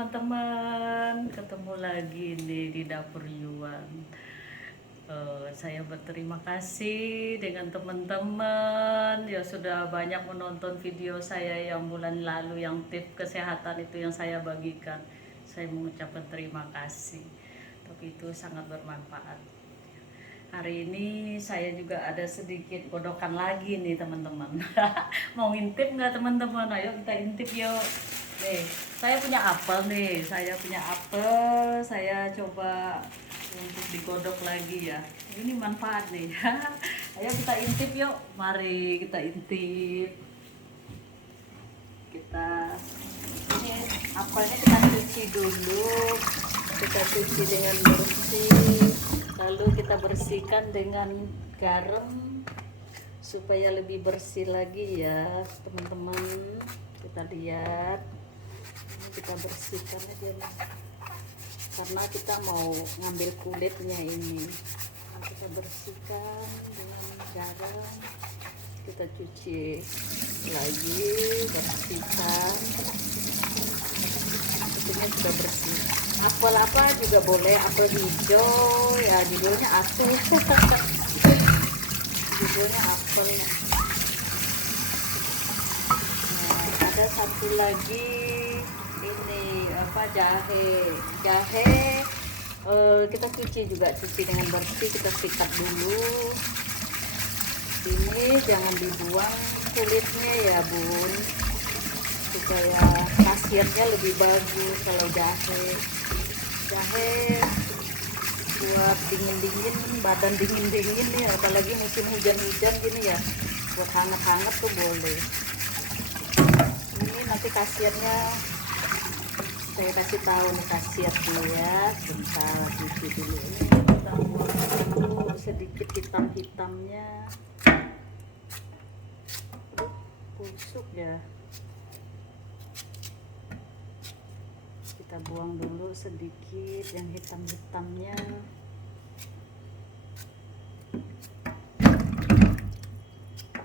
teman-teman, ketemu lagi nih di Dapur Yuan. Saya berterima kasih dengan teman-teman yang sudah banyak menonton video saya yang bulan lalu, yang tips kesehatan itu yang saya bagikan. Saya mengucapkan terima kasih, tapi itu sangat bermanfaat. Hari ini saya juga ada sedikit godokan lagi nih teman-teman. Mau ngintip nggak teman-teman? Ayo kita intip yuk. Nih, saya punya apel nih. Saya coba untuk digodok lagi ya. Ini manfaat nih. Ayo kita intip yuk. Mari kita intip. Ini apelnya kita cuci dulu. Kita cuci dengan bersih. Lalu kita bersihkan dengan garam supaya lebih bersih lagi ya teman-teman. Kita lihat, kita bersihkan aja nih, karena kita mau ngambil kulitnya ini. Kita bersihkan dengan garam, kita cuci lagi, bersihkan. Ini sudah bersih. Apel apa juga boleh, apel hijau ya, judulnya asuh. Judulnya apel. Nah, ada satu lagi ini apa, jahe kita cuci dengan bersih, kita sikat dulu. Ini jangan dibuang kulitnya ya bun, supaya hasilnya lebih bagus. Kalau jahe buat dingin badan dingin nih, apalagi musim hujan-hujan gini ya, buat hangat-hangat tuh boleh. Ini nanti khasiatnya saya kasih tahu nih, khasiat dulu ya. Bentar, cuci dulu. Ini kita buang dulu sedikit hitam-hitamnya. Busuk ya. Kita buang dulu sedikit yang hitam-hitamnya.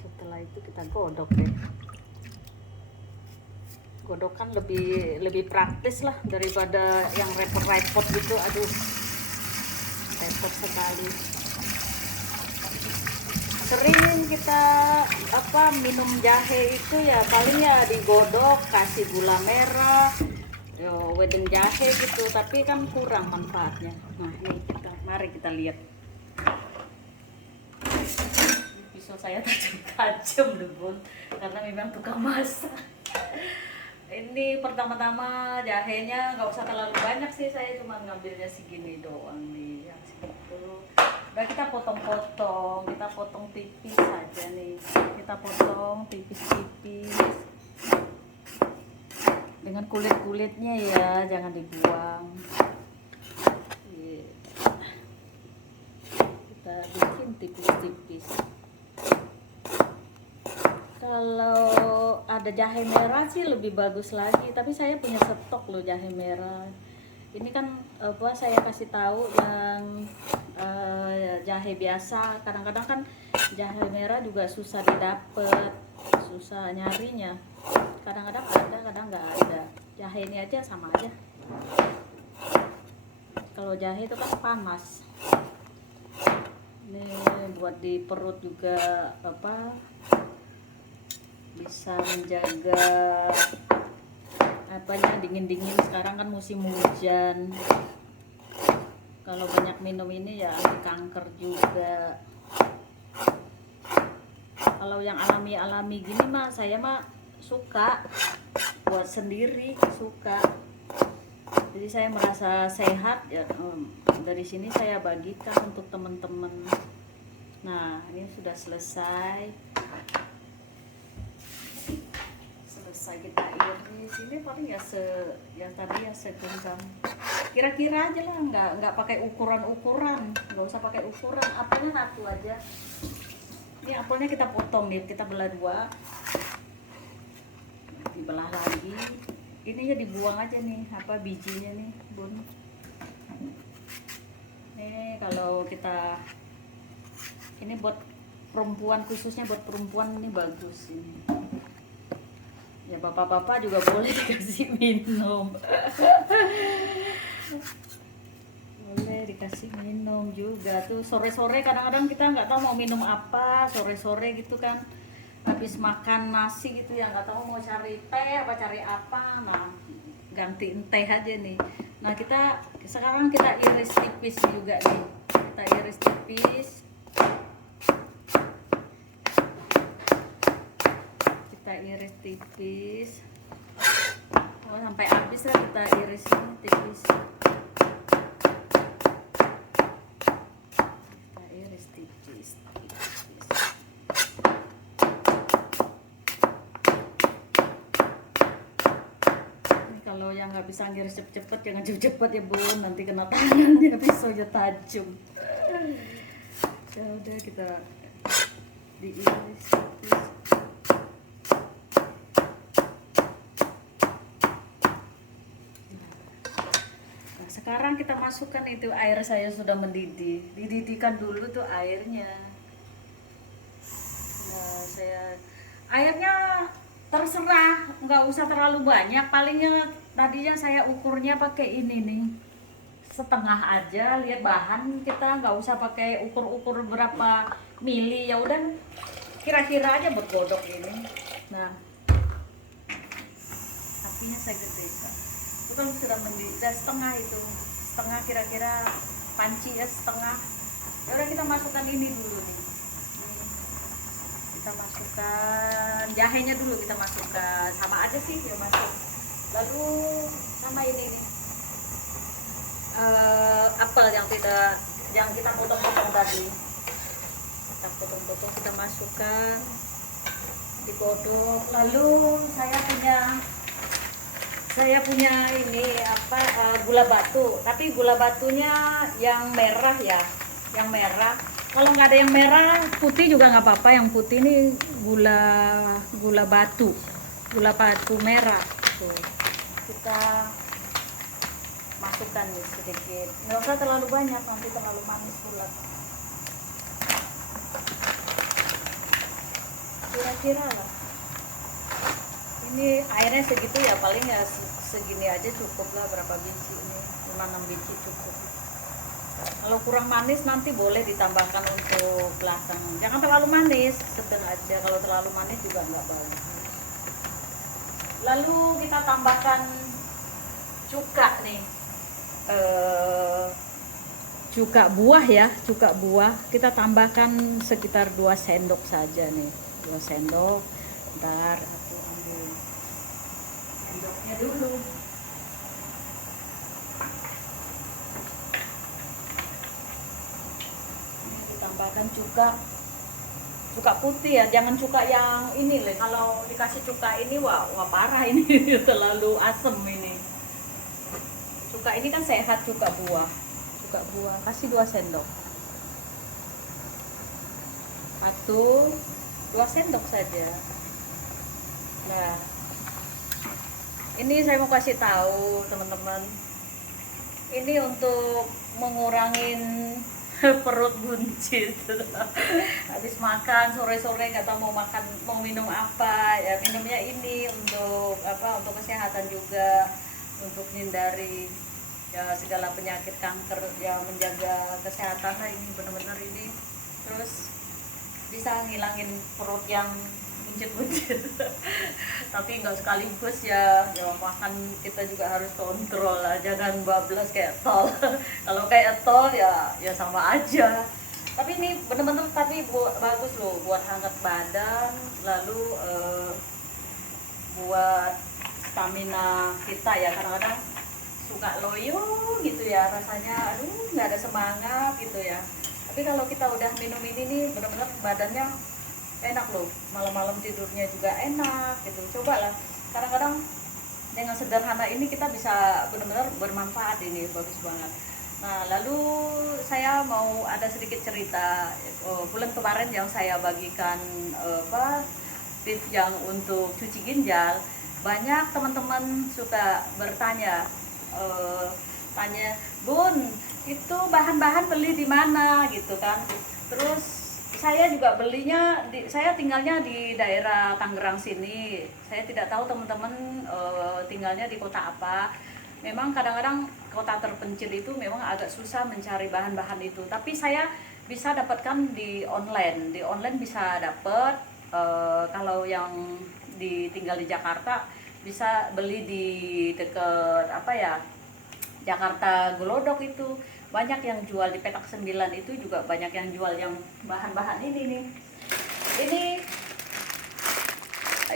Setelah itu kita godok deh. Godokan lebih praktis lah daripada yang repot-repot gitu. Aduh, repot sekali. Sering kita minum jahe itu ya paling ya digodok, kasih gula merah, wedeng jahe gitu, tapi kan kurang manfaatnya. Nah ini mari kita lihat. Pisau saya tajam loh bun, karena memang tukang masak. Ini pertama-tama jahenya nggak usah terlalu banyak sih, saya cuma ngambilnya segini doang nih, yang segitu. Udah kita potong-potong, kita potong tipis saja nih, kita potong tipis-tipis dengan kulit-kulitnya ya, jangan dibuang. Kita bikin tipis-tipis. Kalau ada jahe merah sih lebih bagus lagi, tapi saya punya stok loh jahe merah. Ini kan saya kasih tahu yang jahe biasa. Kadang-kadang kan jahe merah juga susah didapat, susah nyarinya. Kadang-kadang ada, kadang nggak ada. Jahe ini aja sama aja. Kalau jahe itu kan panas. Ini buat di perut juga bisa menjaga dingin-dingin. Sekarang kan musim hujan, kalau banyak minum ini ya anti kanker juga. Kalau yang alami gini mah saya suka buat sendiri, suka. Jadi saya merasa sehat ya, dari sini saya bagikan untuk teman-teman. Nah ini sudah selesai kita iris. Sini paling ya yang tadi ya segenggam, kira-kira aja lah, nggak pakai ukuran, nggak usah pakai ukuran. Apelnya satu aja. Ini apelnya kita potong nih, kita belah dua, dibelah lagi. Ini ya dibuang aja nih, bijinya nih bun. Nih kalau kita ini buat perempuan, khususnya buat perempuan ini bagus ini. Ya bapak-bapak juga boleh dikasih minum. Boleh dikasih minum juga tuh sore-sore, kadang-kadang kita nggak tahu mau minum apa sore-sore gitu kan, habis makan nasi gitu ya, nggak tahu mau cari teh apa cari apa. Nah, gantiin teh aja nih. Nah, kita sekarang kita iris tipis juga nih, kita iris tipis, kita iris tipis. Oh, sampai habis lah kita iris ini tipis. Kita iris tipis, tipis. Ini kalau yang nggak bisa ngiris cepet-cepet jangan cepet-cepet ya Bun, nanti kena tangannya, pisaunya tajam. Ya udah, kita diiris tipis. Sekarang kita masukkan itu, air saya sudah mendidih, dididihkan dulu tuh airnya. Nah, airnya terserah, nggak usah terlalu banyak, palingnya tadinya saya ukurnya pakai ini nih, setengah aja. Lihat bahan, kita nggak usah pakai ukur-ukur berapa mili, ya udah kira-kira aja bergodok ini. Nah, apinya saya gedekan. Itu kan sudah mendidih setengah, itu setengah kira-kira, panci ya setengah. Ya udah, kita masukkan ini dulu nih. Kita masukkan jahenya dulu, kita masukkan sama aja sih ya masuk. Lalu sama ini nih, apel yang kita potong-potong tadi, kita potong-potong, kita masukkan, digodok. Lalu saya punya ini gula batu, tapi gula batunya yang merah ya, yang merah. Kalau nggak ada yang merah, putih juga nggak apa-apa. Yang putih ini gula batu merah. Tuh, kita masukkan nih sedikit, nggak usah terlalu banyak, nanti terlalu manis pula. Kira-kira lah. Ini airnya segitu ya, paling ya segini aja cukup lah. Berapa biji ini? 5-6 biji cukup. Kalau kurang manis nanti boleh ditambahkan untuk belakang. Jangan terlalu manis, sedang aja. Kalau terlalu manis juga nggak bagus. Lalu kita tambahkan cuka nih, cuka buah ya, cuka buah. Kita tambahkan sekitar 2 sendok saja nih, 2 sendok. Ntar aku ambil sendoknya dulu. Tambahkan cuka putih ya, jangan cuka yang ini Le. Kalau dikasih cuka ini wah parah ini terlalu asem ini. Cuka ini kan sehat, cuka buah kasih 2 sendok. 2 sendok saja. Nah, ini saya mau kasih tahu teman-teman, ini untuk mengurangin perut buncit. Habis makan sore-sore nggak tahu mau minum apa ya, minumnya ini untuk kesehatan juga, untuk hindari ya segala penyakit kanker ya, menjaga kesehatan lah ini, benar-benar ini. Terus bisa ngilangin perut yang buncit-buncit. Tapi nggak sekaligus ya makan kita juga harus kontrol lah, jangan bablas kayak tol. Kalau kayak tol ya sama aja. Tapi ini bener-bener bagus loh buat hangat badan, lalu buat stamina kita ya. Kadang-kadang suka loyo gitu ya, rasanya aduh nggak ada semangat gitu ya. Tapi kalau kita udah minum ini nih, bener-bener badannya enak loh, malam-malam tidurnya juga enak gitu. Cobalah, kadang-kadang dengan sederhana ini kita bisa benar-benar bermanfaat, ini bagus banget. Nah, lalu saya mau ada sedikit cerita. Bulan kemarin yang saya bagikan tips yang untuk cuci ginjal, banyak teman-teman suka bertanya, Bun, itu bahan-bahan beli di mana gitu kan. Terus saya juga belinya saya tinggalnya di daerah Tangerang sini. Saya tidak tahu teman-teman tinggalnya di kota apa. memang kadang-kadang kota terpencil itu memang agak susah mencari bahan-bahan itu, tapi saya bisa dapatkan di online. Di online bisa dapat. Kalau yang tinggal di Jakarta bisa beli di deket apa ya, Jakarta Glodok itu banyak yang jual. Di Petak 9 itu juga banyak yang jual yang bahan-bahan ini nih.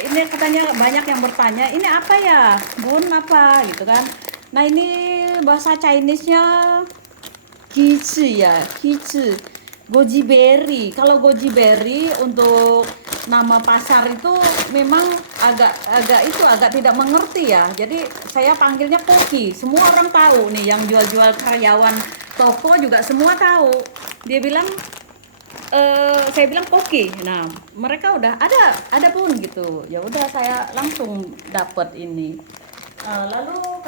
Ini katanya banyak yang bertanya, ini apa ya bun, apa gitu kan. Nah ini bahasa Chinese-nya kizi ya, kizi, goji berry. Kalau goji berry untuk nama pasar itu memang agak tidak mengerti ya. Jadi saya panggilnya Poki. Semua orang tahu nih, yang jual-jual karyawan toko juga semua tahu. Dia bilang saya bilang Poki. Nah, mereka udah ada pun gitu. Ya udah saya langsung dapat ini. Lalu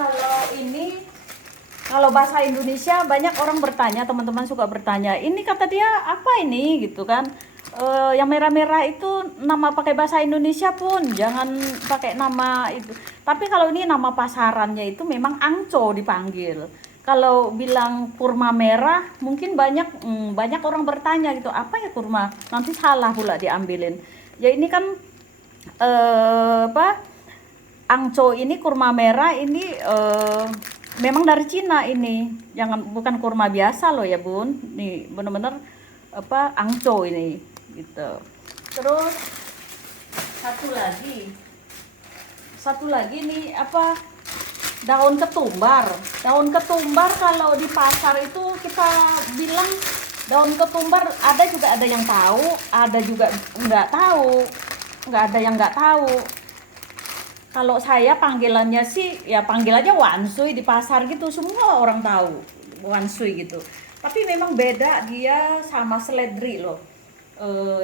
kalau bahasa Indonesia banyak orang bertanya, teman-teman suka bertanya, ini kata dia apa ini gitu kan. Yang merah-merah itu nama pakai bahasa Indonesia pun, jangan pakai nama itu. Tapi kalau ini nama pasarannya itu memang angco dipanggil. Kalau bilang kurma merah, mungkin banyak orang bertanya gitu, apa ya kurma? Nanti salah pula diambilin. Ya ini kan angco ini kurma merah ini memang dari Cina ini. Bukan kurma biasa loh ya, Bun. Nih bener-bener angco ini gitu. Terus satu lagi nih daun ketumbar. Daun ketumbar kalau di pasar itu kita bilang daun ketumbar, ada yang tahu, ada juga nggak tahu. Nggak ada yang nggak tahu. Kalau saya panggilannya sih ya panggil aja wansui di pasar gitu, semua orang tahu wansui gitu. Tapi memang beda dia sama seledri loh.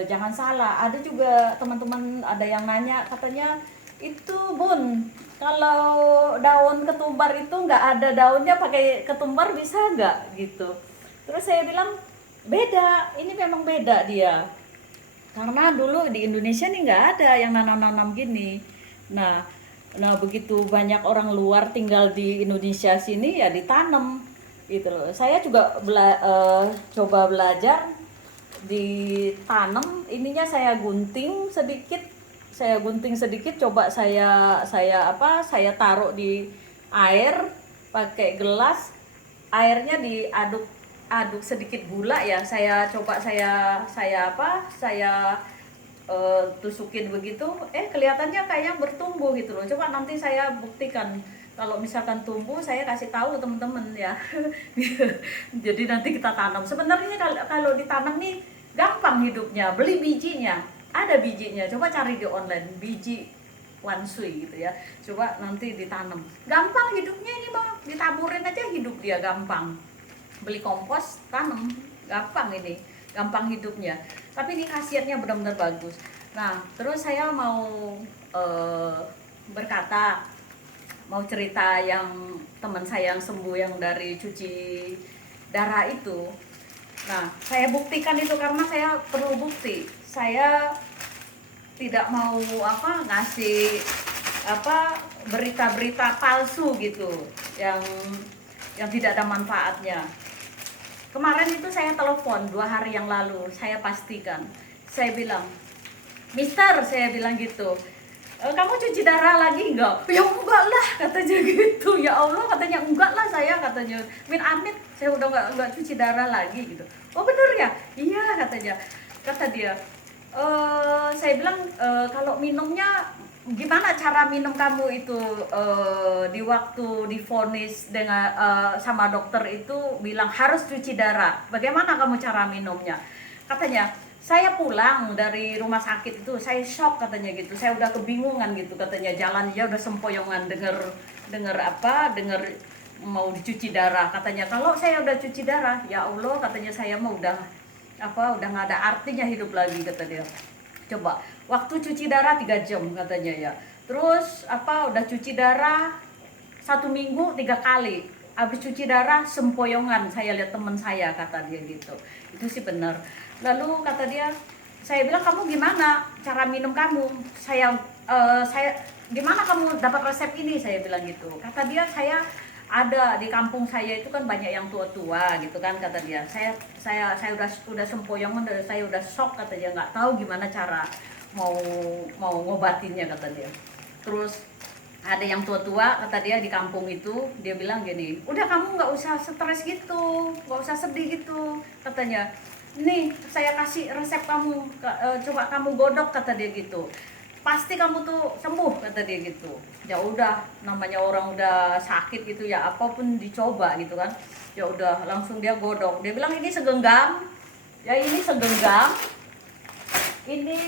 Jangan salah, ada juga teman-teman ada yang nanya, katanya itu bun, kalau daun ketumbar itu nggak ada daunnya, pakai ketumbar bisa nggak gitu. Terus saya bilang beda, ini memang beda dia, karena dulu di Indonesia nih nggak ada yang nanam-nanam gini. Nah begitu banyak orang luar tinggal di Indonesia sini ya ditanam gitu loh. Saya juga coba belajar ditanam ininya, saya gunting sedikit, coba saya taruh di air pakai gelas, airnya aduk sedikit gula ya, saya tusukin begitu, kelihatannya kayak bertumbuh gitu loh. Coba nanti saya buktikan, kalau misalkan tumbuh saya kasih tahu teman-teman ya. Jadi nanti kita tanam. Sebenarnya kalau ditanam nih gampang hidupnya, beli bijinya, ada bijinya, coba cari di online biji wansui gitu ya, coba nanti ditanam, gampang hidupnya ini bang, ditaburin aja hidup dia, gampang. Beli kompos, tanam, gampang ini, gampang hidupnya. Tapi ini khasiatnya benar-benar bagus. Nah terus saya mau mau cerita yang teman saya yang sembuh yang dari cuci darah itu. Nah saya buktikan itu karena saya perlu bukti. Saya tidak mau ngasih berita-berita palsu gitu yang tidak ada manfaatnya. Kemarin itu saya telepon 2 hari yang lalu, saya pastikan, saya bilang, Mister, saya bilang gitu, kamu cuci darah lagi enggak? Ya enggak lah, katanya gitu. Ya Allah, katanya enggak lah saya, katanya min amit, saya udah enggak cuci darah lagi gitu. Oh bener ya? Iya, katanya. Kata dia, saya bilang, kalau minumnya gimana cara minum kamu itu, di waktu divonis dengan sama dokter itu bilang harus cuci darah, bagaimana kamu cara minumnya? Katanya, saya pulang dari rumah sakit itu saya shock, katanya gitu, saya udah kebingungan gitu, katanya jalan aja udah sempoyongan denger mau dicuci darah. Katanya kalau saya udah cuci darah, ya Allah, katanya saya mau udah nggak ada artinya hidup lagi, kata dia. Coba waktu cuci darah 3 jam katanya ya, terus udah cuci darah 1 minggu 3 kali, habis cuci darah sempoyongan, saya lihat teman saya, kata dia gitu. Itu sih benar. Lalu kata dia, saya bilang kamu gimana cara minum kamu, saya gimana kamu dapat resep ini, saya bilang gitu. Kata dia, saya ada di kampung saya itu kan banyak yang tua-tua gitu kan, kata dia. Saya udah sempoyongan, saya udah shock, kata dia, nggak tahu gimana cara mau mau ngobatinnya, kata dia. Terus ada yang tua-tua, kata dia, di kampung itu. Dia bilang gini, udah kamu nggak usah stres gitu, nggak usah sedih gitu, katanya. Nih saya kasih resep kamu, coba kamu godok, kata dia gitu, pasti kamu tuh sembuh, kata dia gitu. Ya udah, namanya orang udah sakit gitu ya, apapun dicoba gitu kan. Ya udah, langsung dia godok. Dia bilang ini segenggam, ya ini segenggam, ini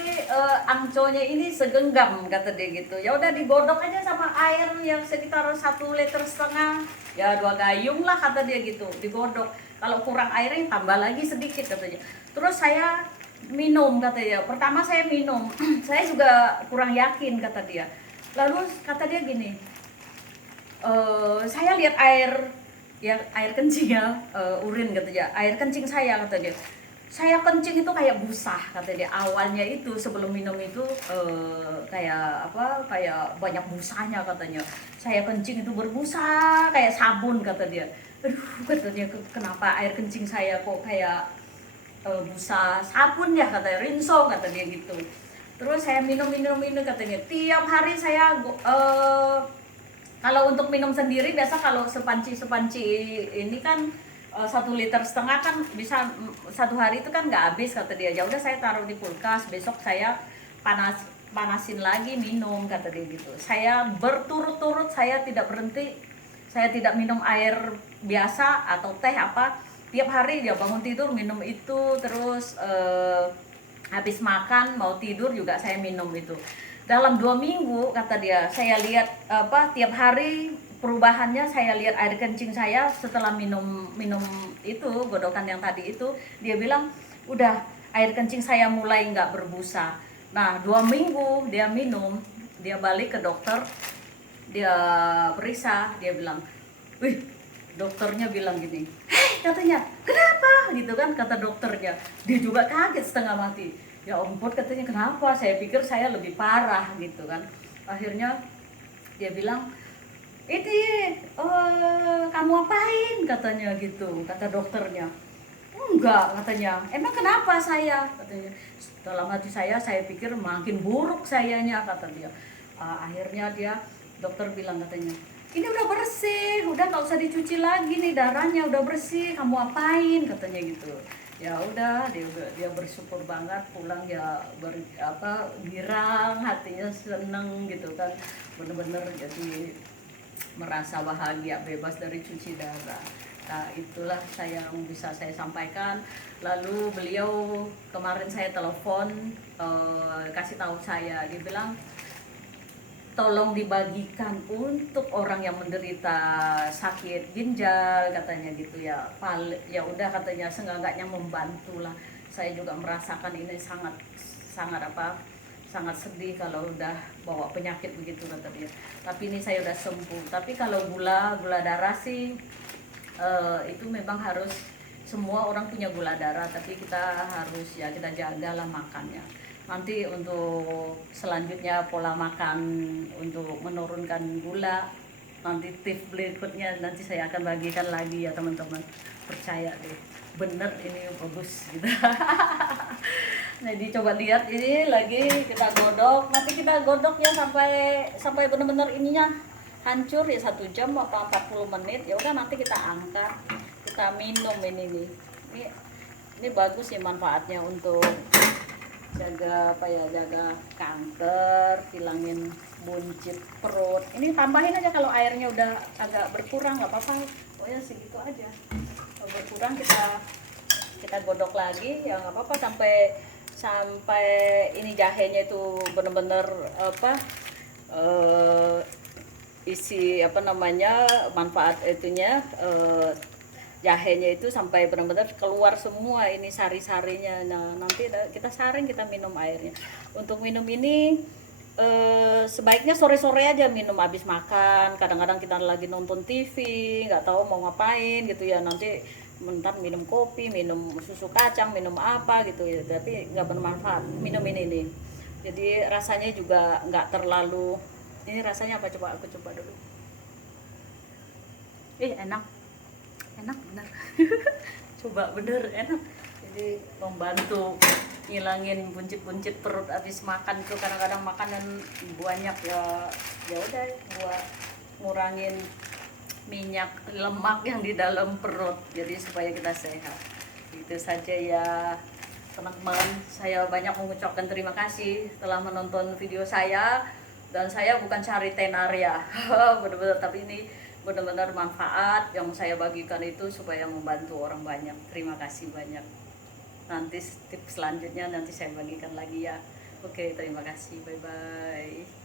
angconya ini segenggam, kata dia gitu. Ya udah, digodok aja sama air yang sekitar 1,5 liter, ya 2 gayung lah, kata dia gitu, digodok. Kalau kurang airnya tambah lagi sedikit, katanya. Terus saya minum, kata dia. Pertama saya minum saya juga kurang yakin, kata dia. Lalu kata dia gini, saya lihat air, ya air kencing ya, urin, kata dia, air kencing saya, kata dia. Saya kencing itu kayak busa, kata dia. Awalnya itu sebelum minum itu kayak apa, kayak banyak busanya, katanya. Saya kencing itu berbusa kayak sabun, kata dia. Aduh, katanya, kenapa air kencing saya kok kayak busa sabun ya, katanya, rinso, kata dia gitu. Terus saya minum, katanya. Tiap hari saya kalau untuk minum sendiri biasa, kalau sepanci ini kan 1,5 liter kan bisa satu hari itu kan nggak habis, kata dia. Ya udah, saya taruh di kulkas, besok saya panasin lagi minum, kata dia gitu. Saya berturut-turut, saya tidak berhenti, saya tidak minum air biasa atau teh apa, tiap hari dia bangun tidur minum itu. Terus habis makan mau tidur juga saya minum itu. Dalam 2 minggu, kata dia, saya lihat apa, tiap hari perubahannya. Saya lihat air kencing saya setelah minum itu godokan yang tadi itu. Dia bilang udah, air kencing saya mulai nggak berbusa. Nah, 2 minggu dia minum, dia balik ke dokter, dia periksa, dia bilang, wih, dokternya bilang gini, katanya, kenapa gitu kan, kata dokternya. Dia juga kaget setengah mati. Ya ampun, katanya, kenapa, saya pikir saya lebih parah gitu kan. Akhirnya dia bilang, ini kamu apain, katanya gitu, kata dokternya. Enggak, katanya, emang kenapa saya, katanya. Dalam hati saya pikir makin buruk sayanya, kata dia. Akhirnya dokter bilang, katanya, ini udah bersih, udah nggak usah dicuci lagi nih, darahnya udah bersih, kamu apain, katanya gitu. Ya udah, dia bersyukur banget, pulang ya girang, hatinya seneng gitu kan, bener-bener jadi merasa bahagia, bebas dari cuci darah. Nah, itulah yang bisa saya sampaikan. Lalu beliau kemarin saya telepon, kasih tahu saya, dia bilang tolong dibagikan untuk orang yang menderita sakit ginjal, katanya gitu ya. Ya udah, katanya, seenggaknya membantu lah. Saya juga merasakan ini sangat sangat sedih kalau udah bawa penyakit begitu, kata dia. Tapi ini saya udah sembuh. Tapi kalau gula darah sih itu memang harus, semua orang punya gula darah, tapi kita harus ya kita jagalah makannya. Nanti untuk selanjutnya pola makan untuk menurunkan gula, nanti tips berikutnya nanti saya akan bagikan lagi ya teman-teman. Percaya deh, bener ini bagus gitu. Jadi coba lihat, ini lagi kita godok. Nanti kita godok ya sampai benar-benar ininya hancur ya, 1 jam atau 40 menit. Ya udah, nanti kita angkat, kita minum ini nih. Ini bagus ya manfaatnya untuk jaga jaga kanker, hilangin buncit perut. Ini tambahin aja kalau airnya udah agak berkurang, nggak apa-apa, pokoknya segitu aja. Kalau berkurang kita godok lagi ya nggak apa-apa, sampai ini jahenya itu bener-bener isi manfaat itunya, jahenya itu sampai benar-benar keluar semua ini sari-sarinya. Nah, nanti kita saring, kita minum airnya. Untuk minum ini sebaiknya sore-sore aja minum habis makan. Kadang-kadang kita lagi nonton TV, nggak tahu mau ngapain gitu ya, nanti bentar minum kopi, minum susu kacang, minum apa gitu ya, tapi nggak bermanfaat. Minum ini nih, jadi rasanya juga nggak terlalu, ini rasanya apa, coba aku coba dulu. Enak, enak bener. Coba bener enak. Jadi membantu ngilangin buncit-buncit perut habis makan tuh, kadang-kadang makanan banyak ya, ya udah buat ngurangin minyak lemak yang di dalam perut, jadi supaya kita sehat. Itu saja ya teman-teman, saya banyak mengucapkan terima kasih telah menonton video saya, dan saya bukan cari tenar ya. Benar-benar, tapi ini benar-benar manfaat yang saya bagikan itu supaya membantu orang banyak. Terima kasih banyak. Nanti tips selanjutnya nanti saya bagikan lagi ya. Oke, terima kasih, bye bye.